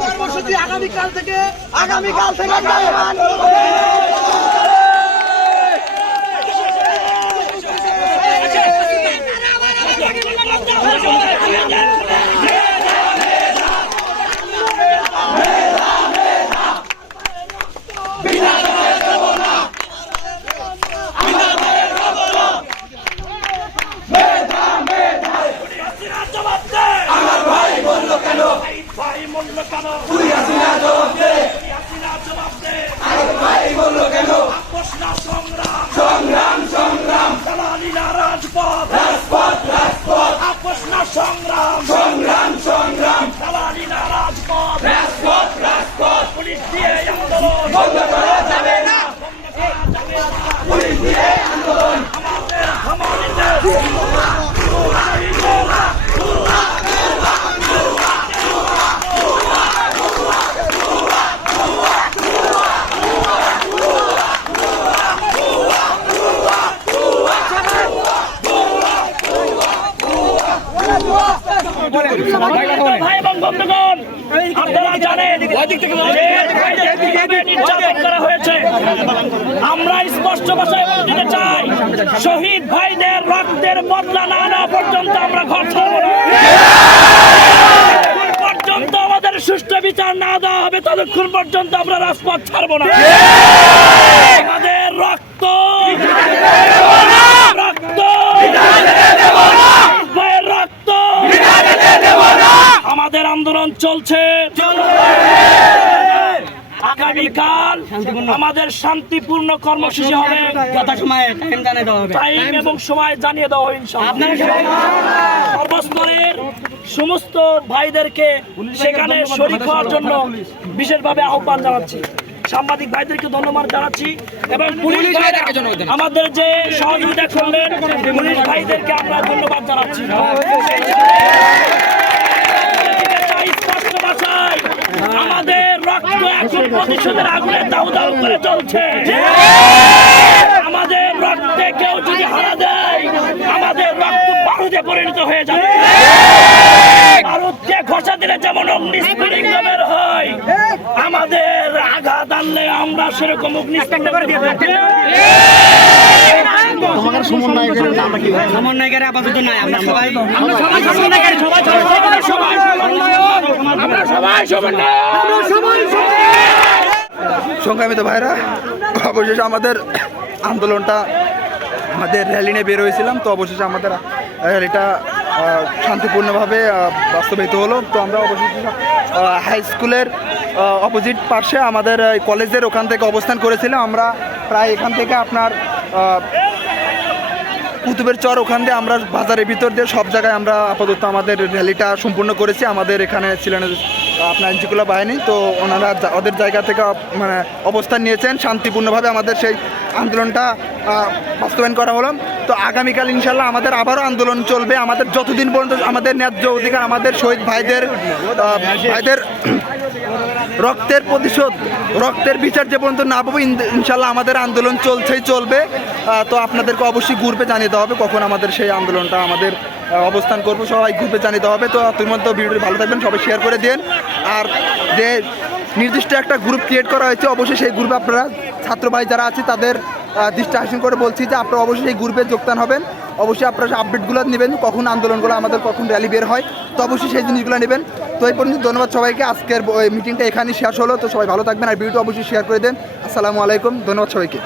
কর্মসূচি আগামীকাল থেকে পুলিশ দিয়ে আন্দোলন বন্ধ করা যাবে না। পুলিশ দিয়ে আন্দোলন ভাই এবং বন্ধুগণ, আপনারা জানেন নির্যাতন করা হয়েছে। আমরা স্পষ্ট ভাষায় বলতে চাই, শহীদ ভাইদের রক্তের বদলা না নেওয়া পর্যন্ত আমরা ঘর ছাড়বো না। যতক্ষণ পর্যন্ত আমাদের সুষ্ঠু বিচার না দেওয়া হবে ততক্ষণ পর্যন্ত আমরা রাজপথ ছাড়বো না। আমাদের রক্ত আমাদের আন্দোলন চলছে। আগামীকাল আমাদের শান্তিপূর্ণ কর্মসূচি হবে, টাইম এবং সময় জানিয়ে দেওয়া হবে। সর্বস্তরের সমস্ত ভাইদেরকে সেখানে শরীক হওয়ার জন্য বিশেষভাবে আহ্বান জানাচ্ছি। সাংবাদিক ভাইদেরকে ধন্যবাদ জানাচ্ছি এবং পুলিশ আমাদের যে সহযোগিতা করলেন পুলিশ ভাইদেরকে আমরা ধন্যবাদ জানাচ্ছি। আমাদের রক্ত এখন প্রতিশোধের আগুনে দাউ দাউ করে চলছে। আমাদের রক্তে কেউ যদি হারা দেয় আমাদের রক্ত বারুদে পরিণত হয়ে যাবে। বারুদকে ঘষা দিলে যেমন অগ্নিস্ফুলিঙ্গ বের হয়, আমাদের আঘাত আনলে আমরা সেরকম অগ্নিস্ফুলিঙ্গ করে দিয়ে থাকি। সমন্বয়কারী আপাতত নাই, আমরা সবাই সংগ্রামিত ভাইরা, অবশেষে আমাদের আন্দোলনটা আমাদের র্যালি নিয়ে বের হয়েছিলাম। তো অবশেষে আমাদের র্যালিটা শান্তিপূর্ণভাবে বাস্তবায়িত হলো। তো আমরা অবশেষে হাই স্কুলের অপোজিট পার্শ্বে আমাদের কলেজের ওখান থেকে অবস্থান করেছিলাম। আমরা প্রায় এখান থেকে আপনার কুতুবের চর ওখান দিয়ে আমরা বাজারের ভিতর দিয়ে সব জায়গায় আমরা আপাতত আমাদের র্যালিটা সম্পূর্ণ করেছি। আমাদের এখানে ছিলেন আপনার আইনশৃঙ্খলা বাহিনী, তো ওনারা ওদের জায়গা থেকে মানে অবস্থান নিয়েছেন। শান্তিপূর্ণভাবে আমাদের সেই আন্দোলনটা বাস্তবায়ন করা হলো। তো আগামীকাল ইনশাল্লাহ আমাদের আবারও আন্দোলন চলবে। আমাদের যতদিন পর্যন্ত আমাদের ন্যায্য অধিকার, আমাদের শহীদ ভাইদের রক্তের প্রতিশোধ, রক্তের বিচার যে পর্যন্ত না পাবো ইনশাল্লাহ আমাদের আন্দোলন চলবে। তো আপনাদেরকে অবশ্যই গ্রুপে জানিয়ে দেওয়া হবে কখন আমাদের সেই আন্দোলনটা আমাদের অবস্থান করবো। সবাই গ্রুপে জানিয়ে দেওয়া হবে। তো তুই মধ্যে ভিডিওটি ভালো থাকবেন, সবাই শেয়ার করে দিন। আর যে নির্দিষ্ট একটা গ্রুপ ক্রিয়েট করা হয়েছে, অবশ্যই সেই গ্রুপে আপনারা ছাত্র ভাই যারা আছে তাদের দৃষ্টি আকর্ষণ করে বলছি যে আপনারা অবশ্যই এই গ্রুপে যোগদান হবেন। অবশ্যই আপনারা আপডেটগুলো নেবেন, কখন আন্দোলনগুলো আমাদের কখন র্যালি বের হয়, তো অবশ্যই সেই জিনিসগুলো নেবেন। তো এই পর্যন্ত ধন্যবাদ সবাইকে। আজকের মিটিংটা এখানেই শেষ হলো। তো সবাই ভালো থাকবেন আর ভিডিওটা অবশ্যই শেয়ার করে দেন। আসসালামু আলাইকুম, ধন্যবাদ সবাইকে।